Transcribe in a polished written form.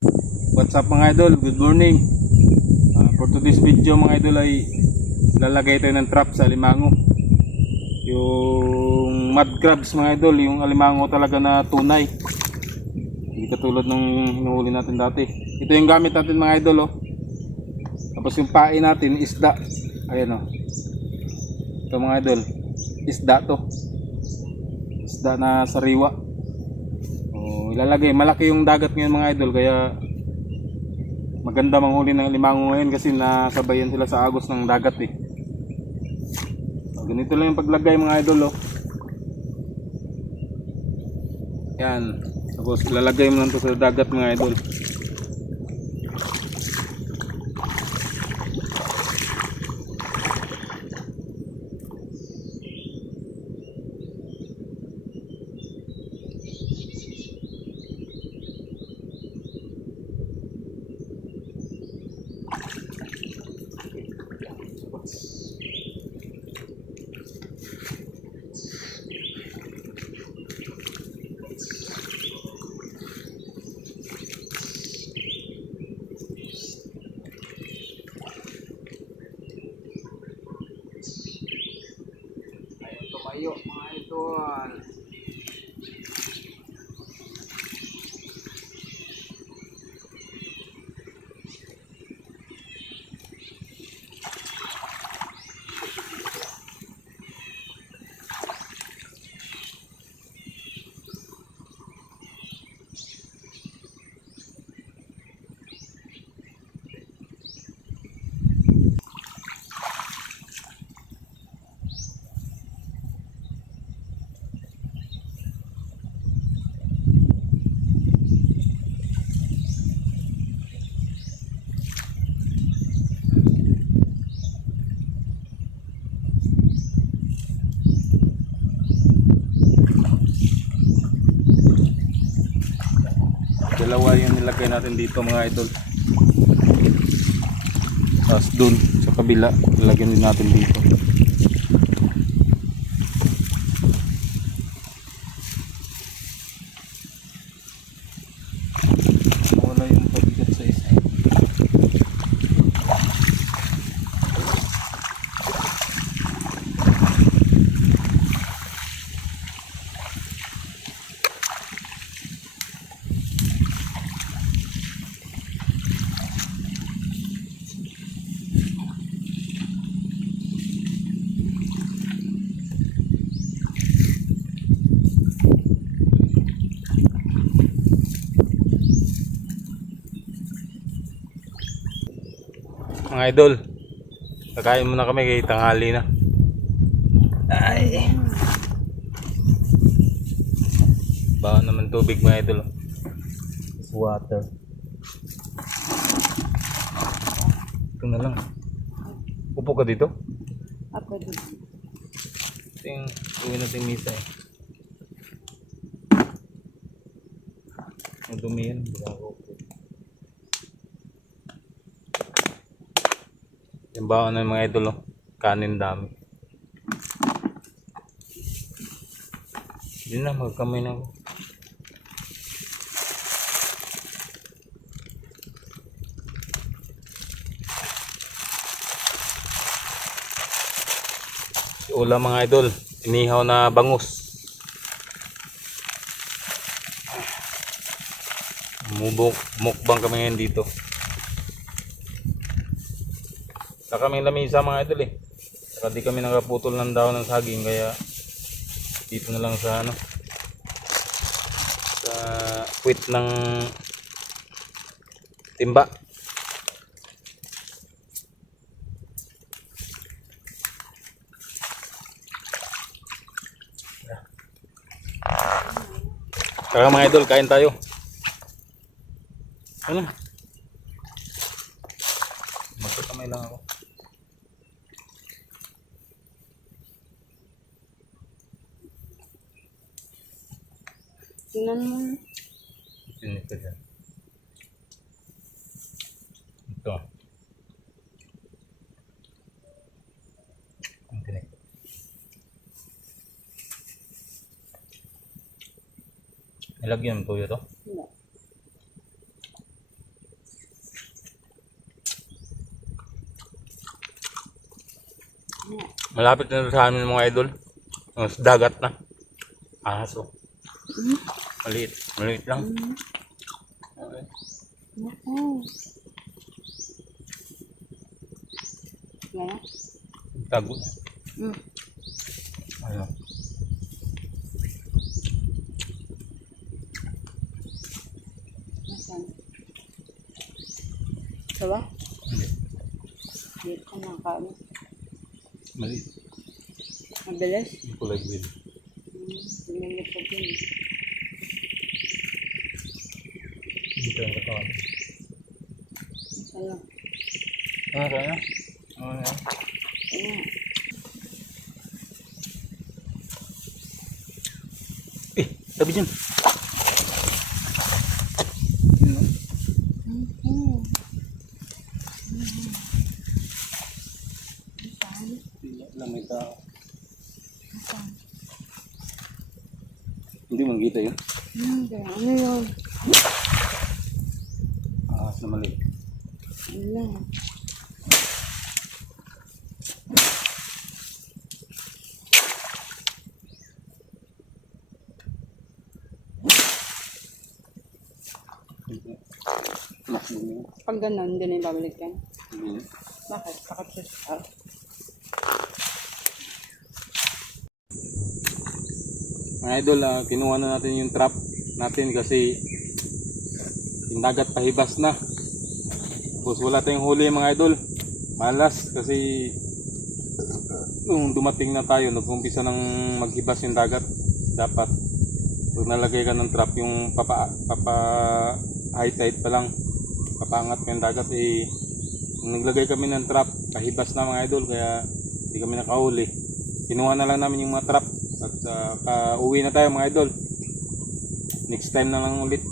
What's up mga idol? Good morning. For today's video mga idol ay lalagay tayo ng trap sa alimango. Yung mud crabs mga idol, yung alimango talaga na tunay. Hindi katulad nung hinuhuli natin dati. Ito yung gamit natin mga idol oh. Tapos yung pain natin isda. Ayan oh. Ito mga idol, isda to. Isda na sariwa. Oh, ilalagay, malaki yung dagat ngayon mga idol kaya maganda manghuli ng limango ngayon kasi nasabayan sila sa agos ng dagat eh. So, ganito lang yung paglagay mga idol oh. Yan. Tapos ilalagay mo lang to sa dagat mga idol. Tumayo mga idol. Dalawa yung nilagay natin dito mga idol. Tapos dun sa kabila nilagyan din natin dito. Wala yung pabigat sa isa. Mga idol, kakain muna kami kay tanghali na. Ay. Bawa naman tubig mga idol. Water. Ito na lang. Upo ka dito? Ako din. Ito yung uwi natin misa eh. Ang dumi yan. Yung bawa na mga idol oh. Kanin dami. Hindi na, magkamay na ako. Ulam mga idol, inihaw na bangus. Mukbang kami ngayon dito. Saka kami lamisa mga idol eh. Saka di kami nakaputol ng daon ng saging kaya dito na lang sa ano, sa puwit ng timba. Saka mga idol, kain tayo. Ano? Magkakamay lang ako. Tingnan mo. Ito dyan. Ito. Ang tinik. Nilagyan mo tuyo to? Hindi. Malapit na ito sa amin mga idol. Sa dagat na. Aso. Maliit. Maliit lang. Okay. Naku. Yan. Tago. Ano? Nasaan? Diba? Hindi. Hindi ko nakaano. Maliit. Mabilis. Yung kulay green. Pinilipot yun. Dito yung katawan. Saan lang? Ano kaya? Ano yan? Ayan. Tabi dyan. Lang may tao. Hindi mo nakita yun? Ano yun? Ahas na mali. Wala. Pag ganun, hindi na yung babalik yan. Hindi. Bakit? Takot siya sa Mga idol, kinuha na natin yung trap natin kasi yung dagat pahibas na. Tapos wala tayong huli mga idol. Malas kasi nung dumating na tayo, nag-umpisa ng maghibas yung dagat. Dapat pag nalagay ka ng trap, yung papa high tide pa lang, papaangat yung dagat nung naglagay kami ng trap, pahibas na mga idol, kaya hindi kami nakahuli. Kinuha na lang namin yung mga trap at uwi na tayo mga idol. Next time na lang ulit.